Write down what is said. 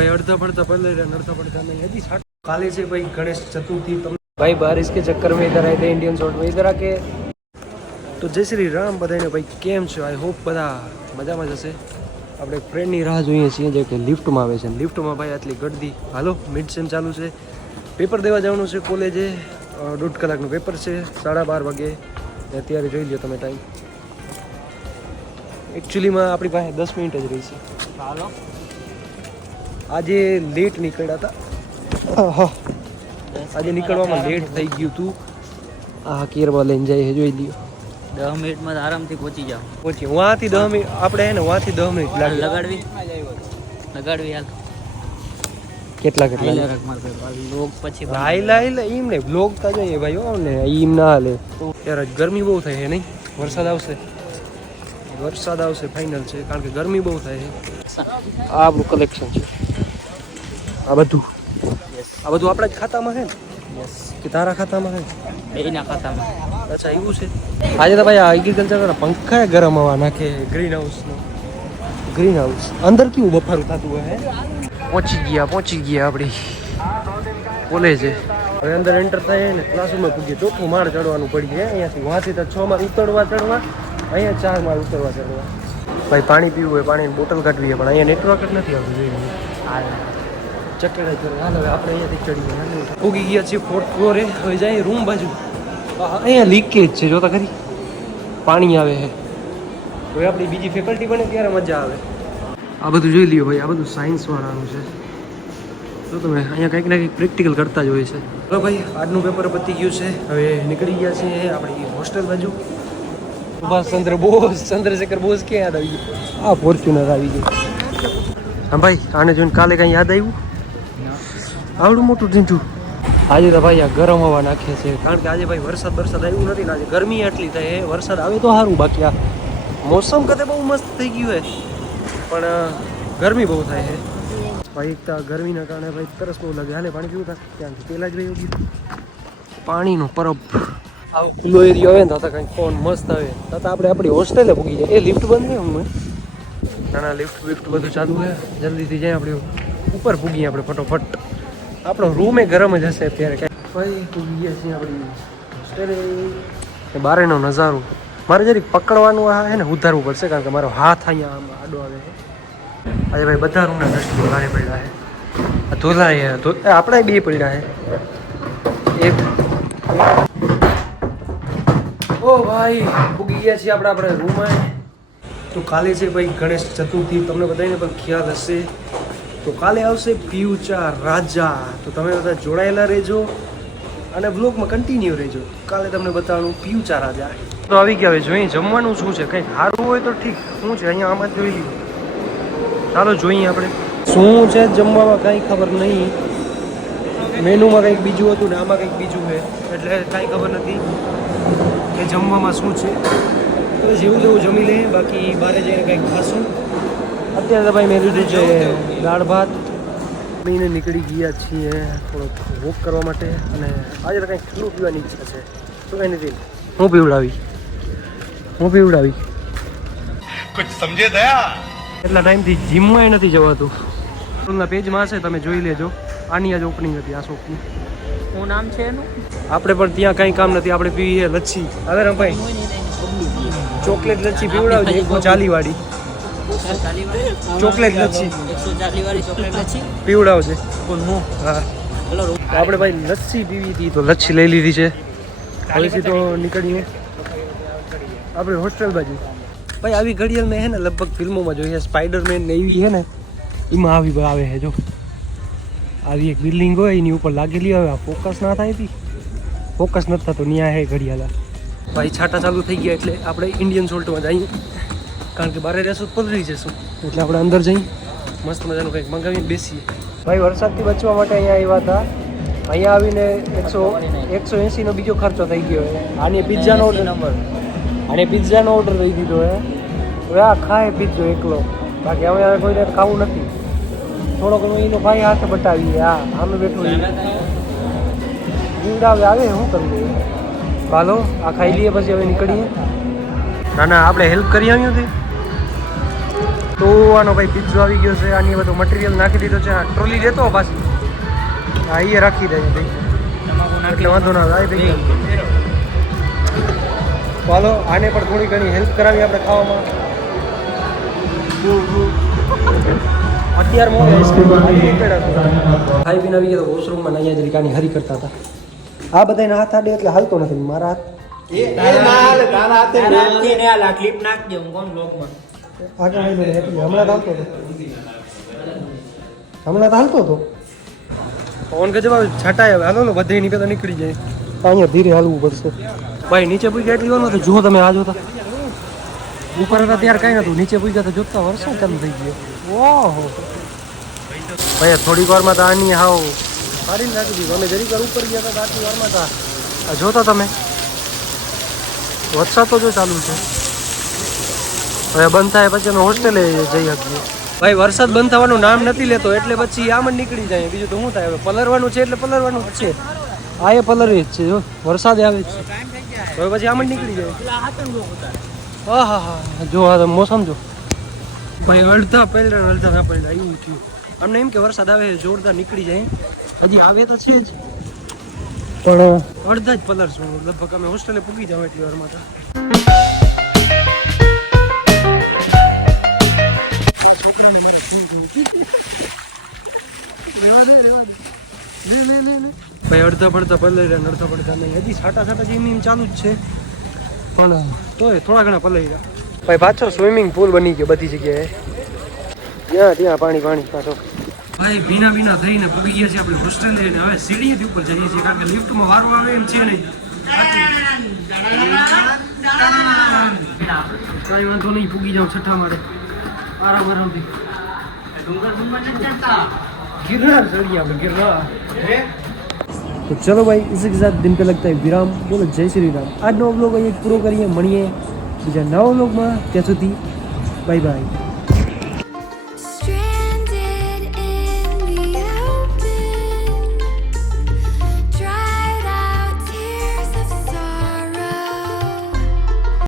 भाई अर्धा पड़ता पहले अर्धा पड़ता नहीं यदि काले से भाई गणेश चतुर्थी भाई बारिश के चक्कर में इधर आए थे इंडियन सोल्ट में इधर आके तो जय श्री राम बधाई ने भाई केम छो आई होप બધા મજામાં જ હશે આપણે એક ફ્રેન્ડની રાહ જોઈએ છીએ જે કે લિફ્ટમાં આવે છે લિફ્ટમાં ભાઈ આટલી ગળદી હાલો મિડ સેમ ચાલુ છે પેપર દેવા જવાનું છે કોલેજે 1.5 કલાકનું પેપર છે 12:30 વાગે અત્યારે જોઈ લ્યો તમે ટાઈમ એકચ્યુઅલીમાં આપણી પાસે 10 મિનિટ જ રહી છે હાલો આજે લેટ નીકળ્યા હતા આજે નીકળવામાં લેટ થઈ ગયું હતું આ કેરવા લઈને જાય જોઈ લ્યો 10 મિનિટમાં આરામથી પહોંચી જાવ પહોંચી વહાંથી 10 મિનિટ આપણે હે ને વહાંથી 10 મિનિટ લાગે લગાડવી હાલ કેટલા લોક પછી લાઈ ઈમ ને બ્લોગ તા જોઈએ ભાઈ હો ને ઈમ ના હાલે યાર ગરમી બહુ થાય છે નહીં વરસાદ આવશે ફાઇનલ છે કારણ કે ગરમી બહુ થાય છે આ આપણું કલેક્શન છે આ બધું આપણા જ ખાતામાં છે ને યસ કે તારા ખાતામાં છે એના ખાતામાં અચ્છા એવું છે આજે તો ભાઈ આ એગ્રીકલ્ચર પંખા ગરમ હવા નાખે ગ્રીન હાઉસ અંદર કેવું બફારું થતું હોય પહોંચી ગયા આપણી કોલેજે હવે અંદર એન્ટર થાય ને ક્લાસરૂમમાં પૂગીએ ચોખ્ખું માળ ચડવાનું પડી જાય અહીંયાથી વાંચી તો 6 માળ ઉતરવા ચડવા અહીંયા 4 માળ ઉતરવા ચડવા ભાઈ પાણી પીવું હોય પાણીની બોટલ કાઢવી પણ અહીંયા નેટવર્ક જ નથી આવતું જોઈએ ચકેડા કરે હાલ હવે આપણે અહીંયાથી ચડી ગયા પૂગી ગયા છીએ 4th ફ્લોરે હવે જાય રૂમ બાજુ અહીંયા લીકેજ છે જોતા ખરી પાણી આવે છે હવે આપણી બીજી ફેકલ્ટી બને ત્યારે મજા આવે આ બધું જોઈ લ્યો ભાઈ આ બધું સાયન્સ વાળાનું છે તો તમે અહીંયા કંઈક ને કંઈક પ્રેક્ટિકલ કરતા જ હોય છે ચલો ભાઈ આજનું પેપર પતી ગયું છે હવે નીકળી ગયા છીએ આપણી હોસ્ટેલ બાજુ સુભાષચંદ્ર બોઝ ચંદ્રશેખર બોઝ ક્યાં યાદ આવી ગયું આ ફોર્ચ્યુનર આવી ગયું હા ભાઈ આને જોઈને કાલે કાંઈ યાદ આવ્યું આવડું મોટું ઢીંઠું આજે તો ભાઈ આ ગરમ હવા નાખે છે કારણ કે આજે ભાઈ વરસાદ આવ્યું નથી ને આજે ગરમી આટલી થાય વરસાદ આવે તો સારું બાકી આ મોસમ કਦੇ બહુ મસ્ત થઈ ગયું હોય પણ ગરમી બહુ થાય છે ભાઈ એક તો ગરમીના કારણે ભાઈ તરસ બહુ લાગે હાલે પાણી પીવું થાય ત્યાંથી પહેલાં જ રહી ગયું પાણીનો પરબ આવો ખુલ્લો એરિયો આવે ને તો કંઈક ફોન મસ્ત આવે તો આપણે આપણી હોસ્ટેલે પૂગી જાય એ લિફ્ટ બંધ નહીં હું નાના લિફ્ટ બધું ચાલુ છે જલ્દીથી જાય આપણે ઉપર પૂગીએ આપણે ફટોફટ આપણો રૂમ એ ગરમ જ હશે અત્યારે ભાઈ પૂગી ગયા છીએ આપણી હોસ્ટેલે બારેનો નજારો મારે જરીક પકડવાનું આ છે ને ઉધારવું પડશે કારણ કે મારો હાથ અહીંયા આમ આડો આવે છે આજે ભાઈ બધા રૂમના ડસ્ટબિન બારે પડ્યા છે ધોલાય આપણે બે પડ્યા છે એક ઓ ભાઈ પૂગી ગયા છીએ આપણે રૂમમાં તો કાલે છે ભાઈ ગણેશ ચતુર્થી તમને બધાને પણ ખ્યાલ હશે તો કાલે આવશે ફ્યુચર રાજા તો તમે બધા જોડાયેલા રહેજો અને બ્લોગમાં કન્ટિન્યુ રહેજો કાલે તમને બતાવવાનું ફ્યુચર રાજા તો આવી ગયા હવે જોઈએ જમવાનું શું છે કંઈક સારું હોય તો ઠીક શું છે અહીંયા આમાં જોઈ લીધું ચાલો જોઈએ આપણે શું છે જમવામાં કાંઈ ખબર નહીં મેનુમાં કંઈક બીજું હતું ને આમાં કંઈક બીજું છે એટલે કાંઈ ખબર નથી કે જમવામાં શું છે તો જેવું જેવું જમી લે બાકી બહાર જઈને કંઈક ખાશું અત્યારે તો ભાઈ મેં લીધું છે દાળ ભાત પીને નીકળી ગયા છીએ થોડોક વોક કરવા માટે અને આજે તો કંઈક ઠંડુ પીવાની ઈચ્છા છે તો કંઈ નથી હું પીવડાવી કુછ સમજે દયા એટલા ટાઈમથી જીમમાં નથી જવાતું સ્કૂલના પેજમાં હશે તમે જોઈ લેજો આની આજ ઓપનિંગ હતી આ શોપની શું નામ છે એનું આપણે પણ ત્યાં કંઈ કામ નથી આપણે પીવીએ લચ્છી હવે રમભાઈ ચોકલેટ લચ્છી પીવડાવજો 140 વાળી ચોકલેટ લચ્છી 140 વાળી ચોકલેટ લચ્છી પીવડાવજે હા આપણે ભાઈ લચ્છી પીવી હતી તો લચ્છી લઈ લીધી છે હવેથી તો નીકળીએ આપણે હોસ્ટેલ બાજુ ભાઈ આવી ઘડિયાળ મેં હે ને લગભગ ફિલ્મોમાં જોઈએ સ્પાઈડરમેન ને એવી હે ને એમાં આવી આવે છે જો આવી એક બિલ્ડિંગ હોય એની ઉપર લાગેલી હોય ફોકસ ના થાય હતી ફોકસ નથી થતો ત્યાં હે ઘડિયાળ ભાઈ છાટા ચાલુ થઈ ગયા એટલે આપણે ઇન્ડિયન સોલ્ટમાં જઈએ કારણ કે બારે રહેશું પલળી જશું એટલે આપણે અંદર જઈ મસ્ત મજાનું કંઈક મંગાવીને બેસીએ ભાઈ વરસાદથી બચવા માટે અહીંયા આવ્યા હતા અહીંયા આવીને 180નો બીજો ખર્ચો થઈ ગયો આને પિઝાનો ઓર્ડર દઈ દીધો હવે આ ખાય પીઝો એકલો બાકી હવે કોઈને ખાવું નથી થોડો ઘણો એનો ભાઈ હાથે બતાવીએ હા અમે બેઠું જીવડાવે આવે શું કરવું હાલો આ ખાઈ લઈએ પછી હવે નીકળીએ ના આપણે હેલ્પ કરી આવ્યું હતી તો આનો ભાઈ પિઝ્ઝો આવી ગયો છે. આની બધું મટીરિયલ નાખી દીધો છે. આ ટ્રોલી લેતો પાછી હા એ રાખી દે ભાઈ એટલે વાંધો ના આવે ભાઈ. ચાલો આને પણ થોડી ઘણી હેલ્પ કરાવી આપણે ખાવામાં. અત્યારમાં ખાઈ પીને આવી ગયા વોશરૂમમાં અહીંયા જરી કાની હરી કરતા હતા. આ બધાને હાથ આડે એટલે હાલતો નથી મારા હાથ. આગળ આવેલો ને એટલે હમણાં તો હાલતો હતો. હમણાં તો હાલતો હતો. ફોન કે જવાબ છટાય હવે હાલો ને બધે ની પેલા નીકળી જાય. અહીંયા ધીરે હાલવું પડશે ભાઈ. નીચે પૂગ્યા એટલી વાર નથી. જો તમે આ જોતા ઉપર હતા ત્યારે કાંઈ નતું. નીચે પૂગ્યા તો જોતા વરસાદ ચાલુ થઈ ગયો. ઓહો ભાઈ થોડીક વારમાં તો આની હાવ સારી નાખી દીધું. અમે જરીક વાર ઉપર ગયા હતા આટલી વારમાં તો આ જોતા તમે વરસાદ તો જો ચાલુ છે. હવે બંધ થાય પછી અમે હોસ્ટેલે જઈ શકીએ. ભાઈ વરસાદ બંધ થવાનું નામ નથી લેતો એટલે પછી આમ જ નીકળી જાય. બીજું તો શું થાય હવે પલરવાનું છે એટલે પલરવાનું જ છે. આ એ પલરે જ છે. જો વરસાદ આવે જ છે હવે પછી આમ જ નીકળી જાય. હા હા હા જો આ મોસમ જો ભાઈ અડધા પહેલા અડધા ના પહેલા એવું થયું. અમને એમ કે વરસાદ આવે જોરદાર નીકળી જાય. હજી આવે તો છે જ પણ અડધા જ પલરશું. લગભગ અમે હોસ્ટેલે પૂગી જાવ એટલી વારમાં. ભાઈ અડધા પડતા પલર્યા અડધા પડતા નહીં. હજી છાટા છાટા જેમ એમ ચાલુ જ છે પણ તોય થોડા ઘણા પલર્યા. ભાઈ પાછો સ્વિમિંગ પુલ બની ગયો બધી જગ્યાએ. ત્યાં ત્યાં પાણી પાણી પાછો. ભાઈ ભીના ભીના થઈને પૂગી ગયા છે આપણે હોસ્ટેલે. હવે સીડીથી ઉપર જઈએ છીએ કારણ કે લિફ્ટમાં વારું આવે એમ છે નહીં. કઈ વાંધો નહીં પૂગી જાવ છઠ્ઠા માળે આરામ આરામથી. गिरनार चढ़िए આપણે गिरनार. तो चलो भाई इसी के साथ दिन पे लगता है विराम. बोलो जय श्री राम. આજનો વ્લોગ અહીં પૂરો કરીએ. મળીએ બીજા નવા વ્લોગમાં. ત્યાં સુધી બાય બાય.